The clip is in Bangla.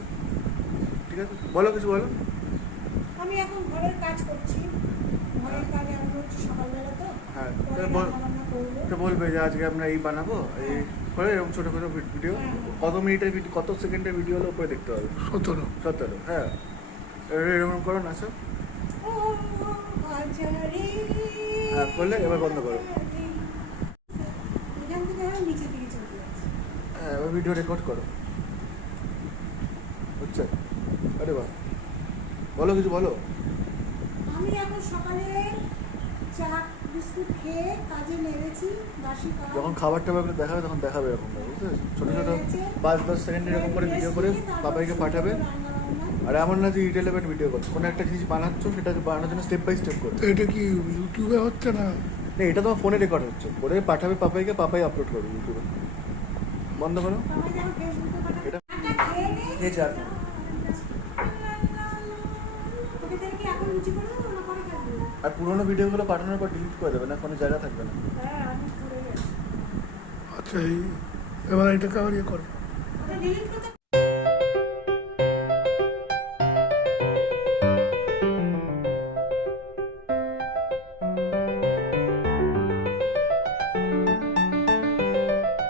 আচ্ছা ঠিক আছে, বলো কিছু বলো। আমি এখন ঘরের কাজ করছি, ঘরের কাজ এখন হচ্ছে সকালবেলা তো। হ্যাঁ পরে রান্নাবান্না করবো। তো বলবে যে আজকে আমরা এই বানাবো, এই করে এরকম ছোটো ছোটো ভিডিও, কত মিনিটের ভিডিও, কত সেকেন্ডের ভিডিও হলে উপরে দেখতে হবে। 17 হ্যাঁ, এরকম করো না স্যার। ও বাজারে হ্যাঁ করলে এবার বন্ধ করো। এখান থেকে আবার নিচের দিকে চলে যাচ্ছে। হ্যাঁ এবার ভিডিও রেকর্ড করো, হচ্ছে। আরে বাহ, বলো কিছু বলো। আমি এখন সকালে চা বিস্কুট খেয়ে কাজে নেমেছি, বাসি কাজ। যখন খাবার টাবারগুলো দেখাবে তখন দেখাবে এরকম ভাবে, বুঝতে পেরেছো? ছোটো ছোটো 5-10 সেকেন্ড এরকম করে ভিডিও করে বাবাইকে পাঠাবে। আর এমন না যে ইরেলেভেন্ট ভিডিও করছো, কোনো একটা জিনিস বানাচ্ছো, সেটা বানানোর জন্য স্টেপ বাই স্টেপ করো। তো এটা কি ইউটিউবে হচ্ছে না? না এটা তোমার ফোনে রেকর্ড হচ্ছে, করে পাঠাবে পাপাইকে, পাপাই আপলোড করবে ইউটিউবে। বন্ধ করো এটা। খেয়েছে আর আর পুরোনো ভিডিওগুলো পাঠানোর পর ডিলিট করে দেবে না, কোনো জায়গা থাকবে না। আচ্ছা, এবার এটাকে আবার ইয়ে করো। ডিলিট করতে